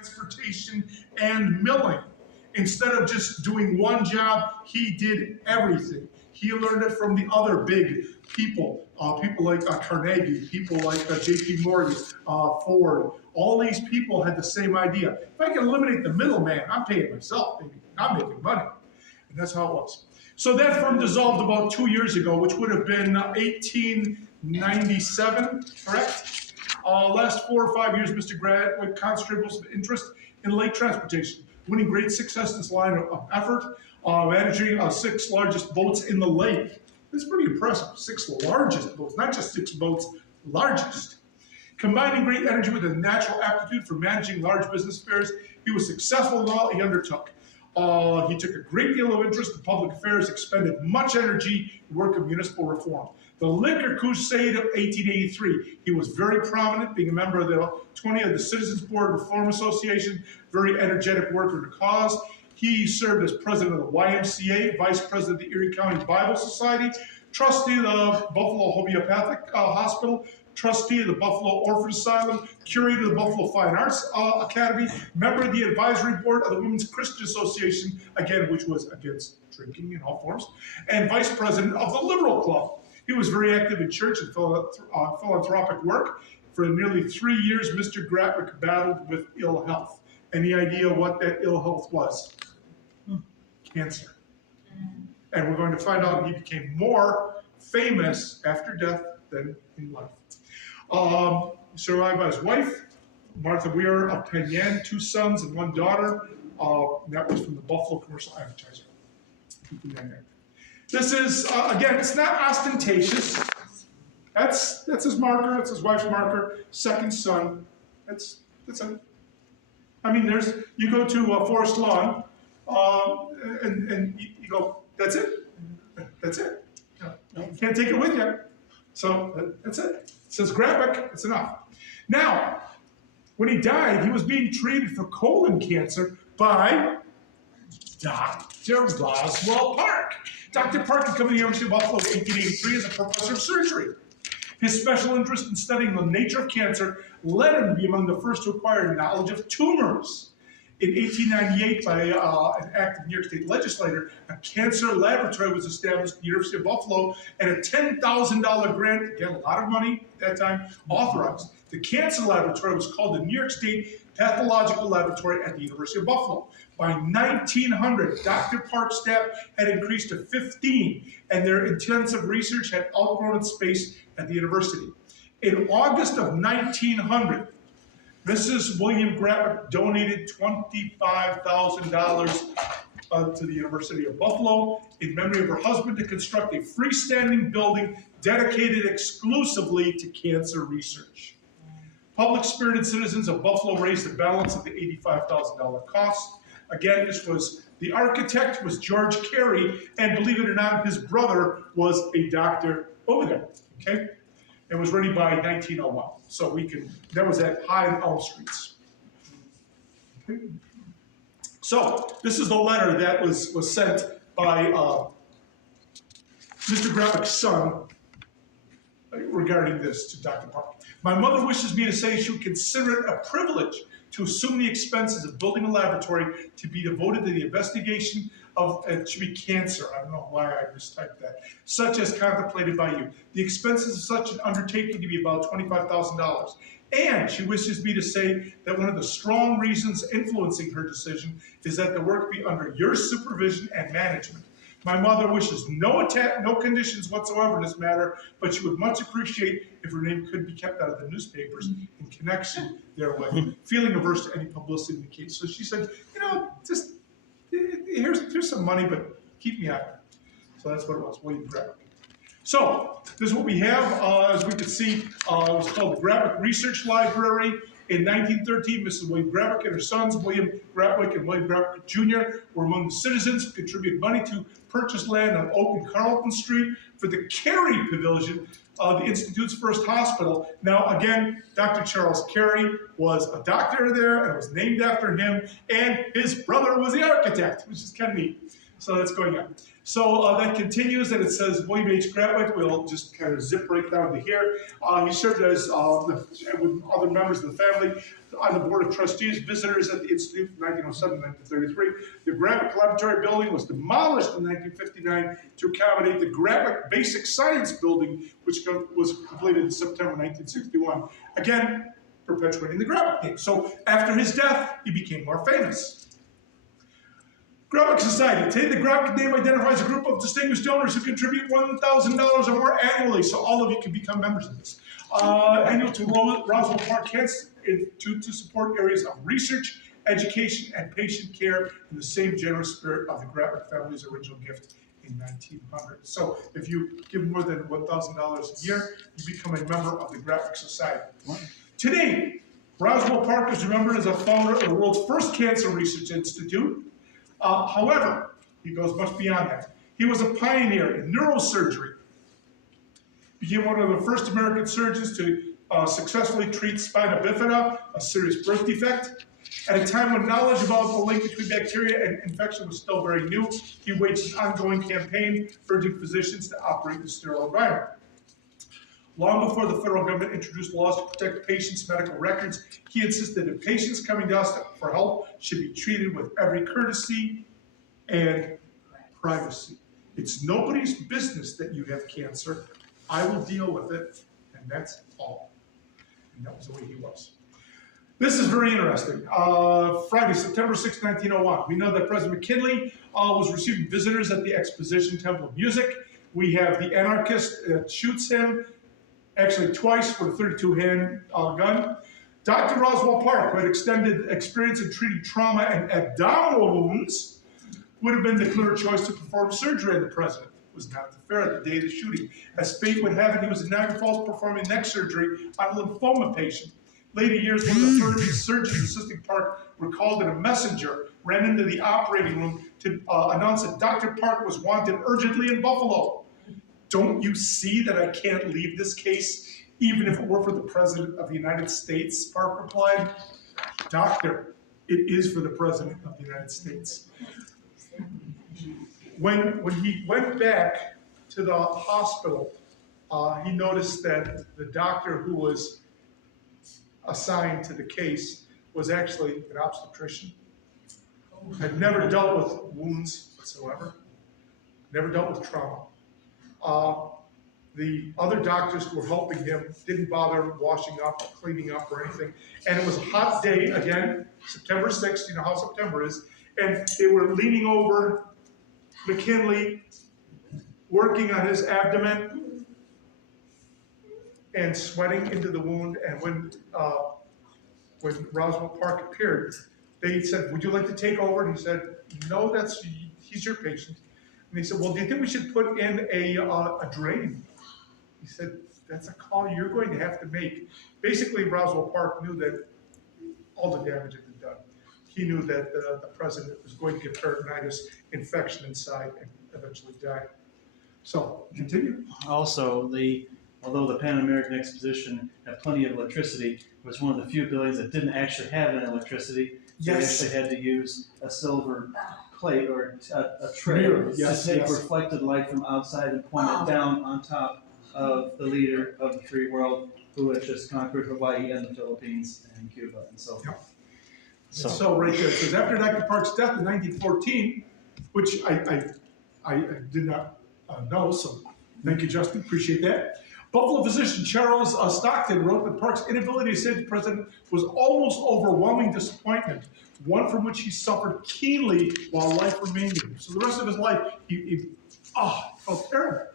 transportation and milling. Instead of just doing one job, he did everything. He learned it from the other big people, people like Carnegie, people like J.P. Morgan, Ford. All these people had the same idea. If I can eliminate the middleman, I'm paying myself, baby. I'm making money. And that's how it was. So that firm dissolved about 2 years ago, which would have been 1897, correct? Last 4 or 5 years, Mr. Gratwick concentrated most of his interest in lake transportation, winning great success in this line of effort, managing 6 largest boats in the lake. That's pretty impressive. 6 largest boats, not just 6 boats, largest. Combining great energy with a natural aptitude for managing large business affairs, he was successful in all he undertook. He took a great deal of interest in public affairs, expended much energy in work of municipal reform. The Liquor Crusade of 1883, he was very prominent, being a member of the 20 of the Citizens Board Reform Association, very energetic worker in the cause. He served as president of the YMCA, vice president of the Erie County Bible Society, trustee of the Buffalo Homeopathic Hospital, trustee of the Buffalo Orphan Asylum, curator of the Buffalo Fine Arts Academy, member of the advisory board of the Women's Christian Association, again, which was against drinking in all forms, and vice president of the Liberal Club. He was very active in church and philanthropic work. For nearly 3 years, Mr. Gratwick battled with ill health. Any idea what that ill health was? Cancer. And we're going to find out he became more famous after death than in life. Survived by his wife, Martha Weir of Penn, 2 sons and 1 daughter. That was from the Buffalo Commercial Advertiser. This is, again, it's not ostentatious. That's his marker, that's his wife's marker. 2nd son, that's it. I mean, you go to Forest Lawn, and you go, that's it. That's it. You can't take it with you. So that's it. It says Gratwick, it's enough. Now, when he died, he was being treated for colon cancer by Dr. Roswell Park. Dr. Park had come to the University of Buffalo in 1883 as a professor of surgery. His special interest in studying the nature of cancer led him to be among the first to acquire knowledge of tumors. In 1898, by an act of the New York State legislature, a cancer laboratory was established at the University of Buffalo, and a $10,000 grant, again, a lot of money at that time, authorized. The cancer laboratory was called the New York State Pathological Laboratory at the University of Buffalo. By 1900, Dr. Park's staff had increased to 15, and their intensive research had outgrown its space at the university. In August of 1900, Mrs. William Gratwick donated $25,000 to the University of Buffalo in memory of her husband to construct a freestanding building dedicated exclusively to cancer research. Public-spirited citizens of Buffalo raised the balance of the $85,000 cost. Again, the architect was George Carey, and believe it or not, his brother was a doctor over there, okay? It was ready by 1901. So that was at High and Elm Streets. Okay. So this is the letter that was sent by Mr. Gratwick's son regarding this to Dr. Park. My mother wishes me to say she would consider it a privilege to assume the expenses of building a laboratory to be devoted to the investigation of, it should be cancer, I don't know why I mistyped that, such as contemplated by you. The expenses of such an undertaking to be about $25,000. And she wishes me to say that one of the strong reasons influencing her decision is that the work be under your supervision and management. My mother wishes no conditions whatsoever in this matter, but she would much appreciate if her name could be kept out of the newspapers in connection therewith, feeling averse to any publicity in the case. So she said, just here's some money, but keep me out of it. So that's what it was, William Gratwick. So this is what we have. As we can see, it was called the Gratwick Research Library. In 1913, Mrs. William Gratwick and her sons, William Gratwick and William Gratwick Jr., were among the citizens who contributed money to purchase land on Oak and Carlton Street for the Carey Pavilion, the Institute's first hospital. Now, again, Dr. Charles Carey was a doctor there, and it was named after him, and his brother was the architect, which is kind of neat. So that's going on. So that continues, and it says William H. Gratwick. We'll just kind of zip right down to here. He served as, with other members of the family, on the Board of Trustees, visitors at the Institute from 1907 to 1933. The Gratwick Laboratory Building was demolished in 1959 to accommodate the Gratwick Basic Science Building, which was completed in September 1961. Again, perpetuating the Gratwick name. So after his death, he became more famous. Gratwick Society. Today, the Gratwick name identifies a group of distinguished donors who contribute $1,000 or more annually, so all of you can become members of this. Annual to Roswell Park Cancer Institute to support areas of research, education, and patient care in the same generous spirit of the Gratwick family's original gift in 1900. So if you give more than $1,000 a year, you become a member of the Gratwick Society. Today, Roswell Park is remembered as a founder of the world's first cancer research institute. However, he goes much beyond that. He was a pioneer in neurosurgery. Became one of the first American surgeons to successfully treat spina bifida, a serious birth defect. At a time when knowledge about the link between bacteria and infection was still very new, he waged an ongoing campaign urging physicians to operate in a sterile environment. Long before the federal government introduced laws to protect patients' medical records, he insisted that patients coming to us for help should be treated with every courtesy and privacy. It's nobody's business that you have cancer. I will deal with it, and that's all. And that was the way he was. This is very interesting. Friday, September 6, 1901. We know that President McKinley was receiving visitors at the Exposition Temple of Music. We have the anarchist that shoots him, actually twice with a .32 handgun. Dr. Roswell Park, who had extended experience in treating trauma and abdominal wounds, would have been the clear choice to perform surgery on the president. It was not the fair the day of the shooting. As fate would have it, he was in Niagara Falls performing neck surgery on a lymphoma patient. Later years, one of the surgeons assisting Park recalled that a messenger ran into the operating room to announce that Dr. Park was wanted urgently in Buffalo. Don't you see that I can't leave this case, even if it were for the President of the United States? Park replied. Doctor, it is for the President of the United States. When he went back to the hospital, he noticed that the doctor who was assigned to the case was actually an obstetrician. Had never dealt with wounds whatsoever, never dealt with trauma. The other doctors who were helping him didn't bother washing up, cleaning up, or anything. And it was a hot day, again, September 6th, you know how September is, and they were leaning over McKinley, working on his abdomen, and sweating into the wound. And when Roswell Park appeared, they said, "Would you like to take over?" And he said, "No, he's your patient." And he said, "Well, do you think we should put in a drain?" He said, "That's a call you're going to have to make." Basically, Roswell Park knew that all the damage had been done. He knew that the president was going to get peritonitis infection inside and eventually die. So, continue. Also, although the Pan American Exposition had plenty of electricity, it was one of the few buildings that didn't actually have any electricity. So Yes. they actually had to use a silver plate or a tray Mirror. Yes, to take yes. reflected light from outside and point it down on top of the leader of the free world who had just conquered Hawaii and the Philippines and Cuba and so forth. Yeah. So right there, it says, after Dr. Park's death in 1914, which I did not know, so thank you, Justin, appreciate that. Buffalo physician Charles Stockton wrote that Park's inability to save the president was almost overwhelming disappointment, one from which he suffered keenly while life remained in him. So the rest of his life, he felt terrible.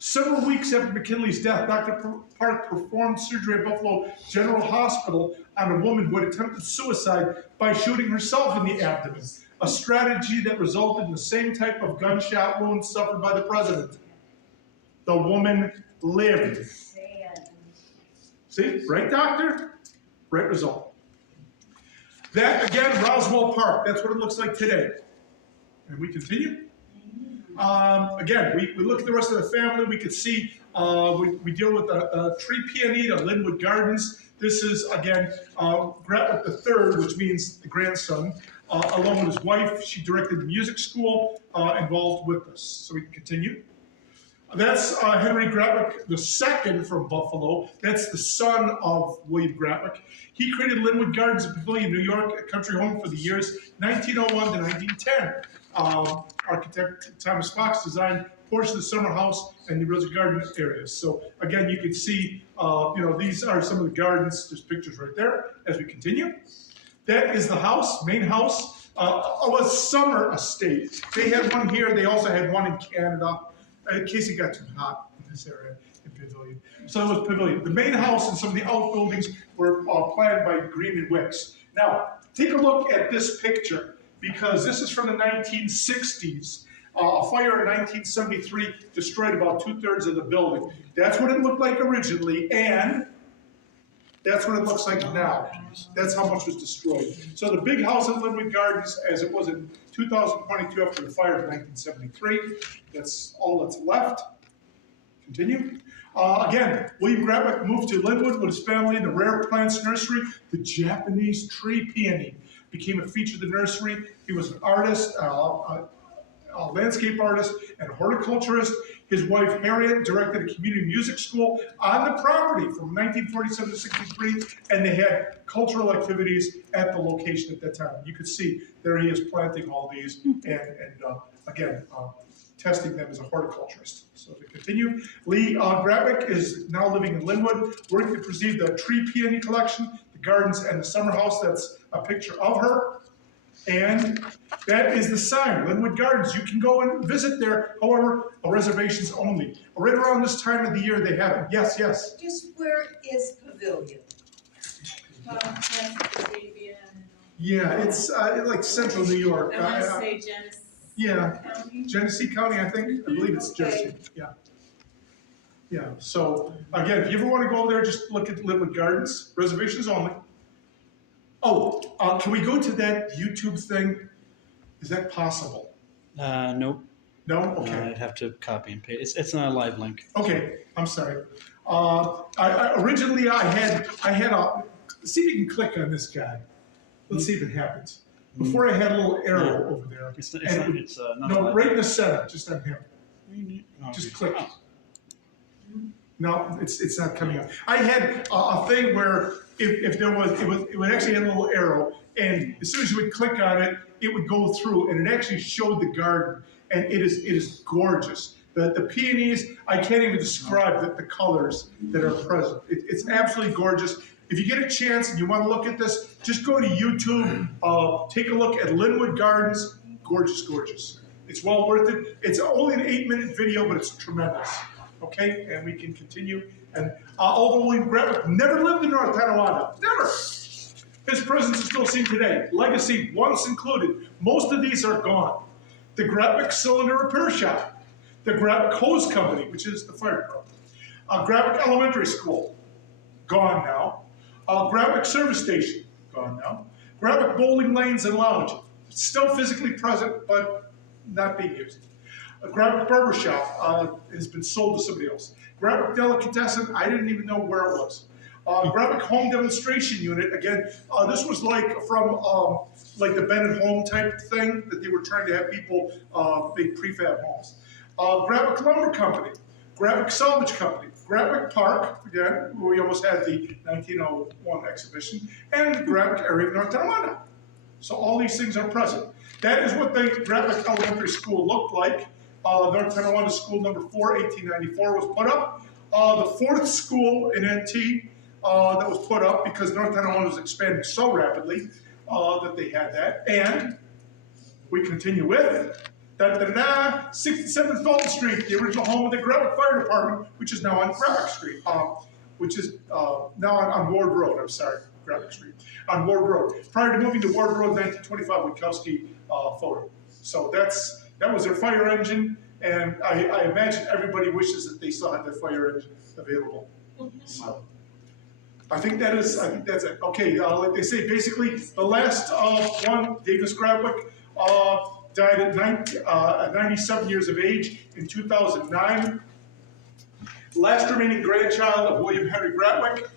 Several weeks after McKinley's death, Dr. Park performed surgery at Buffalo General Hospital on a woman who had attempted suicide by shooting herself in the abdomen, a strategy that resulted in the same type of gunshot wound suffered by the president. The woman lived. See, right doctor, right result. That, again, Roswell Park, that's what it looks like today. And we continue. Again, we look at the rest of the family. We could see we deal with the tree peony, the Linwood Gardens. This is, again, Gratwick III, which means the grandson. along with his wife. She directed the music school involved with this. So we can continue. That's Henry Gratwick II from Buffalo. That's the son of William Gratwick. He created Linwood Gardens and Pavilion, New York, a country home for the years 1901 to 1910. Architect Thomas Fox designed portions of the summer house and the Rose Garden areas. So again, you can see, these are some of the gardens. There's pictures right there as we continue. That is the house, main house of a summer estate. They had one here. They also had one in Canada, in case it got too hot in this area in Pavilion. So it was Pavilion. The main house and some of the outbuildings were planned by Green and Wicks. Now, take a look at this picture, because this is from the 1960s. A fire in 1973 destroyed about 2/3 of the building. That's what it looked like originally, and that's what it looks like now. That's how much was destroyed. So the big house in Linwood Gardens, as it was in 2022 after the fire of 1973, that's all that's left. Continue. Again, William Gratwick moved to Linwood with his family in the rare plants nursery. The Japanese tree peony became a feature of the nursery. He was an artist, a landscape artist, and a horticulturist. His wife, Harriet, directed a community music school on the property from 1947 to 63, and they had cultural activities at the location at that time. You could see there he is planting all these and again, testing them as a horticulturist. So to continue, Lee Gratwick is now living in Linwood, working to preserve the tree peony collection, the gardens, and the summer house. That's a picture of her. And that is the sign, Linwood Gardens. You can go and visit there, however, reservations only. Right around this time of the year they have it. Yes, yes. Just where is Pavilion? Yeah, it's like central New York. I want to say Genesee County. Genesee County, I think. I believe it's Genesee. Yeah. Yeah. So again, if you ever want to go there, just look at Linwood Gardens. Reservations only. Oh, can we go to that YouTube thing? Is that possible? Nope. No? Okay. I'd have to copy and paste. It's not a live link. Okay, I'm sorry. Originally I had a, see if you can click on this guy. Let's see if it happens. Before I had a little arrow over there. No, right in the center, just on him. Just click. No, it's not coming up. I had a thing where if there was, it would actually have a little arrow, and as soon as you would click on it, it would go through, and it actually showed the garden, and it is gorgeous. The peonies, I can't even describe the colors that are present. It's absolutely gorgeous. If you get a chance and you want to look at this, just go to YouTube, take a look at Linwood Gardens. Gorgeous, gorgeous. It's well worth it. It's only an 8-minute video, but it's tremendous. Okay, and we can continue. And although William Gratwick never lived in North Tonawanda, never, his presence is still seen today. Legacy once included. Most of these are gone. The Gratwick Cylinder Repair Shop, the Gratwick Hose Company, which is the fire department, Gratwick Elementary School, gone now. Gratwick Service Station, gone now. Gratwick Bowling Lanes and Lounge, still physically present, but not being used. Gratwick Barber Shop has been sold to somebody else. Gratwick Delicatessen, I didn't even know where it was. Gratwick Home Demonstration Unit, again, this was like from like the Bennett Home type thing that they were trying to have people make prefab homes. Gratwick Lumber Company, Gratwick Salvage Company, Gratwick Park, again, where we almost had the 1901 exhibition, and the Gratwick area of North Tonawanda. So all these things are present. That is what the Gratwick Elementary School looked like. North Tonawanda School number 4, 1894 was put up. The 4th school in NT that was put up because North Tonawanda was expanding so rapidly that they had that. And we continue with 67 Fulton Street, the original home of the Gratwick Fire Department, which is now on Gratwick Street, which is now on Ward Road. I'm sorry, Gratwick Street, on Ward Road. Prior to moving to Ward Road, 1925, Witkowski photo. So that was their fire engine, and I imagine everybody wishes that they still had their fire engine available. So I think that's it. Okay, like they say, basically the last one, Davis Gratwick, died at 97 years of age in 2009. Last remaining grandchild of William Henry Gratwick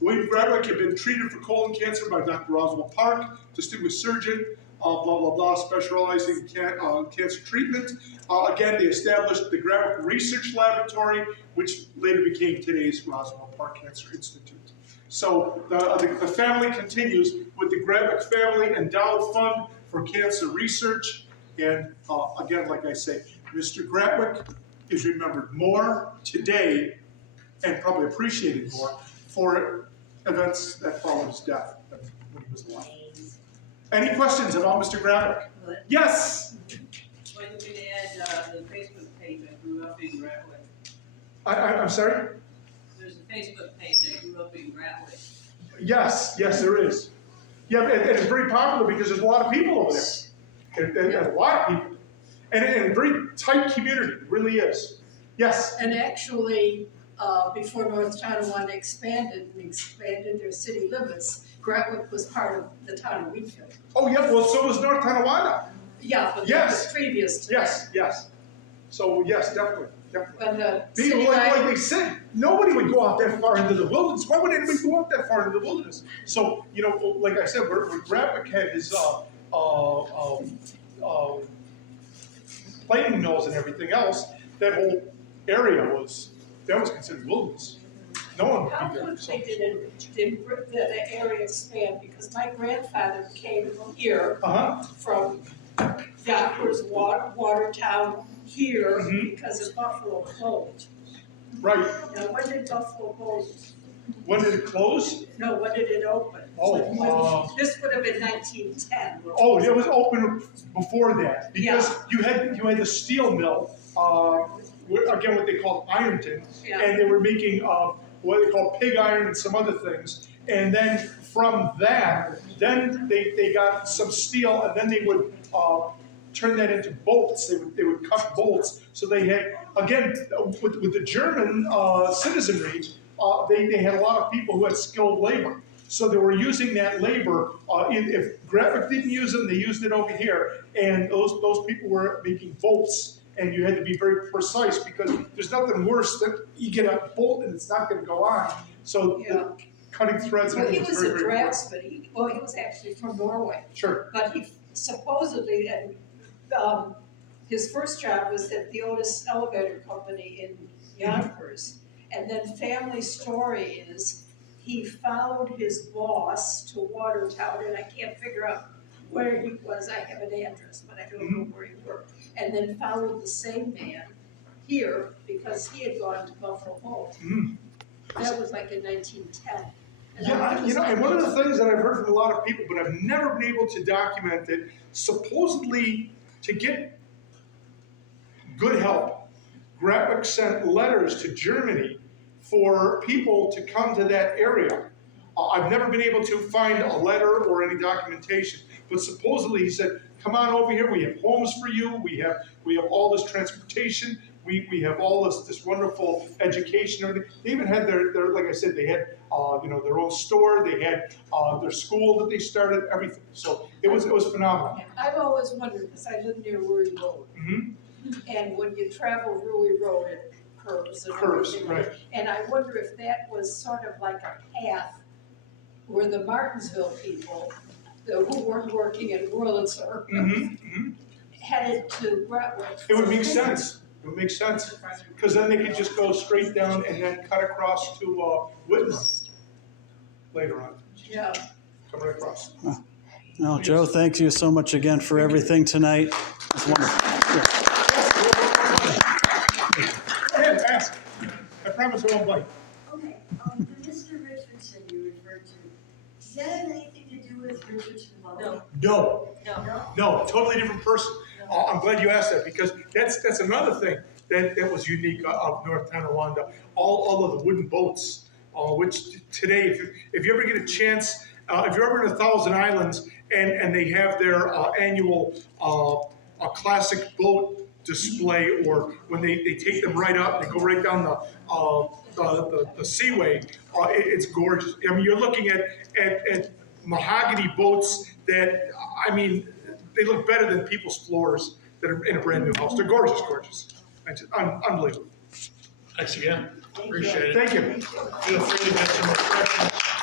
William Gratwick had been treated for colon cancer by Dr. Oswald Park, distinguished surgeon, blah, blah, blah, specializing in cancer treatment. Again, they established the Gratwick Research Laboratory, which later became today's Roswell Park Cancer Institute. So the family continues with the Gratwick Family Endowed Fund for Cancer Research. And again, like I say, Mr. Gratwick is remembered more today and probably appreciated more for events that followed his death than when he was alive. Any questions about Mr. Gratwick? Yes? When you can add the Facebook page, I grew up in Gratwick. I'm sorry? There's a Facebook page, I grew up in Gratwick. Yes, there is. Yeah, and it's very popular because there's a lot of people over there. And a lot of people. And a very tight community, it really is. Yes? And actually, before North Tonawanda expanded their city limits, Gratwick was part of the town of Wheatfield. Oh, yeah, well, so was North Tonawanda. Yeah, but that Yes. was previous to that. Yes. So, yes, definitely. When the People, city like line, they said, nobody would go out that far into the wilderness. Why would anybody go out that far into the wilderness? So, like I said, where Gratwick had his planing mills and everything else, that whole area was considered wilderness. No one how would be there. quickly did the area expand? Because my grandfather came here from Yonkers, Watertown, here, because of Buffalo closed. Right. Now, when did Buffalo close? When did it close? No, when did it open? This would have been 1910. Oh, it was open before that because you had the steel mill, again what they called Ironton, and they were making what they call pig iron and some other things. And then from that, then they got some steel, and then they would turn that into bolts. They would cut bolts. So they had, again, with the German citizenry, they had a lot of people who had skilled labor. So they were using that labor. If Gratwick didn't use them, they used it over here. And those people were making bolts. And you had to be very precise because there's nothing worse than you get a bolt and it's not going to go on. So cutting threads. Well, he was was very, a very draftsman. He was actually from Norway. Sure. But he supposedly, his first job was at the Otis Elevator Company in Yonkers. And then family story is he followed his boss to Watertown, and I can't figure out where he was. I have an address, but I don't know where he worked. And then followed the same man here because he had gone to Buffalo Hall. That was like in 1910. And one of the things that I've heard from a lot of people, but I've never been able to document it, supposedly to get good help, Gratwick sent letters to Germany for people to come to that area. I've never been able to find a letter or any documentation, but supposedly he said, come on over here, we have homes for you, we have all this transportation, we have all this wonderful education, everything. They even had their like I said, they had their own store, they had their school that they started, everything. So it was phenomenal. I've always wondered, because I live near Rui Road. And when you travel Rui Road, it curves and everything. Right. And I wonder if that was sort of like a path where the Martinsville people, who weren't working in Wurlitzer, headed to Gratwick. It would make sense. It would make sense. Because then they could just go straight down and then cut across to Whitmer later on. Yeah. Come right across. No, Joe, thank you so much again for everything tonight. It's wonderful. Go ahead, ask. I promise I won't bite. Okay, the Mr. Richardson you referred to, does that have anything to do with Richardson Hall? No. No? Totally different person. I'm glad you asked that because that's another thing that was unique of North Tonawanda. All of the wooden boats, which today, if you ever get a chance, if you're ever in 1,000 Islands and they have their annual classic boat display, or when they take them right up, they go right down the seaway, it's gorgeous. I mean, you're looking at mahogany boats that, I mean, they look better than people's floors that are in a brand new house. They're gorgeous, gorgeous. It's unbelievable. Thanks again. Appreciate it. Thank you. Feel free to get some refreshments.